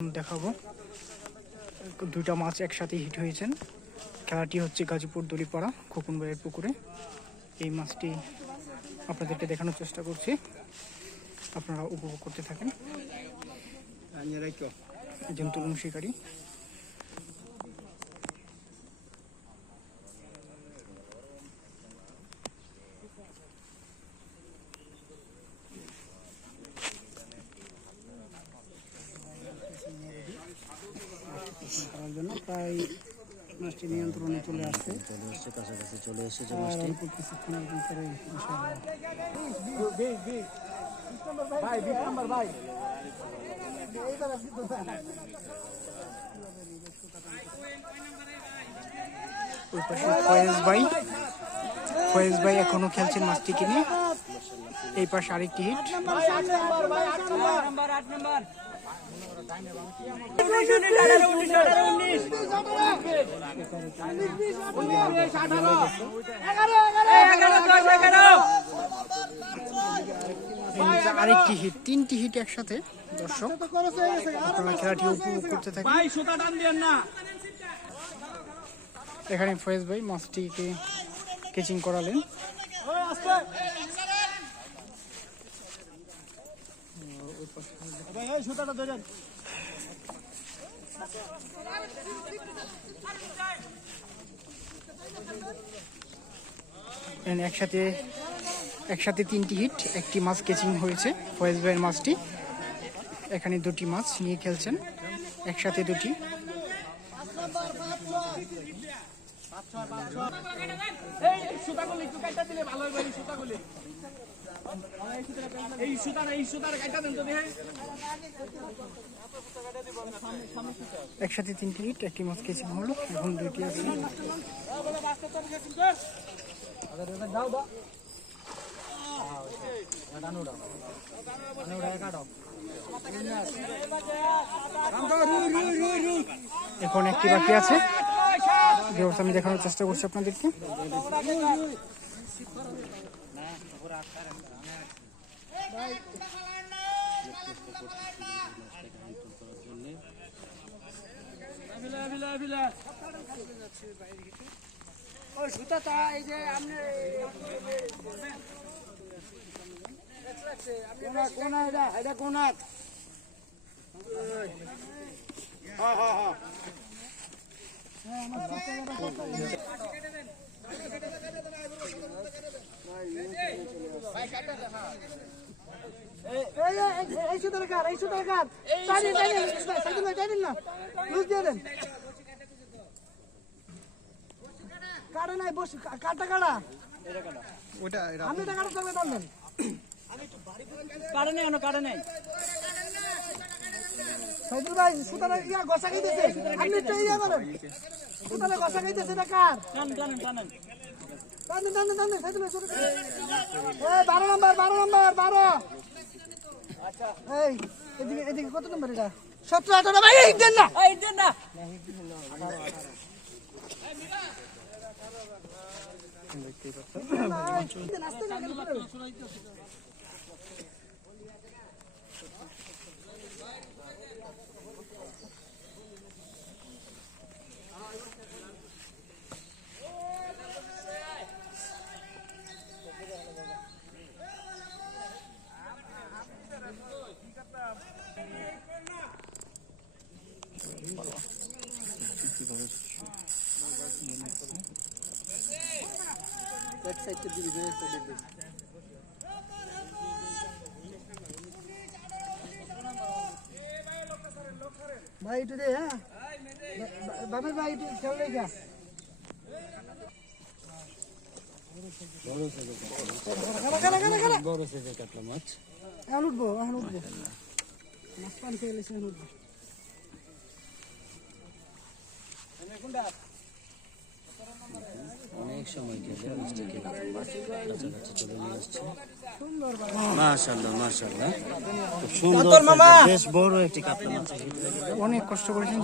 দেখাবো দুইটা মাছ একসাথে হিট হয়েছেন। খেলাটি হচ্ছে গাজীপুর দলিপাড়া খোকন ভাইয়ের পুকুরে। এই মাছটি আপনাদেরকে দেখানোর চেষ্টা করছি, আপনারা উপভোগ করতে থাকেন। একজন তরুণ শিকারী। প্রায় মাছটি নিয়ন্ত্রণে চলে আসছে, কাছাকাছি চলে এসেছে মাছটি। ফয়েজ ভাই এখনো খেলছেন মাছটিকে নিয়ে। এই পাশে আরেকটি হিট। আরেকটি হিট, তিনটি হিট একসাথে। দর্শক আপনারা খেলাটি উপভোগ করতে থাকেন। এখানে ফয়েজ ভাই মাছটিকে কেচিং করালেন। একসাথে তিনটি হিট, একটি মাছ কেচিং হয়েছে ফয়েজ ভাইয়ের মাছটি। এখানে দুটি মাছ নিয়ে খেলছেন, একসাথে দুটি। একসাথে তিনটি হিট, একটি মাছ কেচিং হলো, এখন দুটি আছে। এখন একটি বাকি আছে, আমি দেখানোর চেষ্টা করছি আপনাদেরকে। এদিকে কত নম্বর এটা? 17-18 ভাই, এই দেন না। भाई टुडे हाँ बाबर भाई चल रही क्या बड़ो से काटला माछ এখন উঠবো মাছ পানি খেয়ে গেছে। এখন উঠবো অনেক সময় গেছে মাছটাকে কাছাকাছি চলে নিয়ে আসছে। মাশাআল্লাহ মাশাআল্লাহ, খুব সুন্দর বেশ বড় একটি কাতলা মাছ। অনেক কষ্ট করেছেন।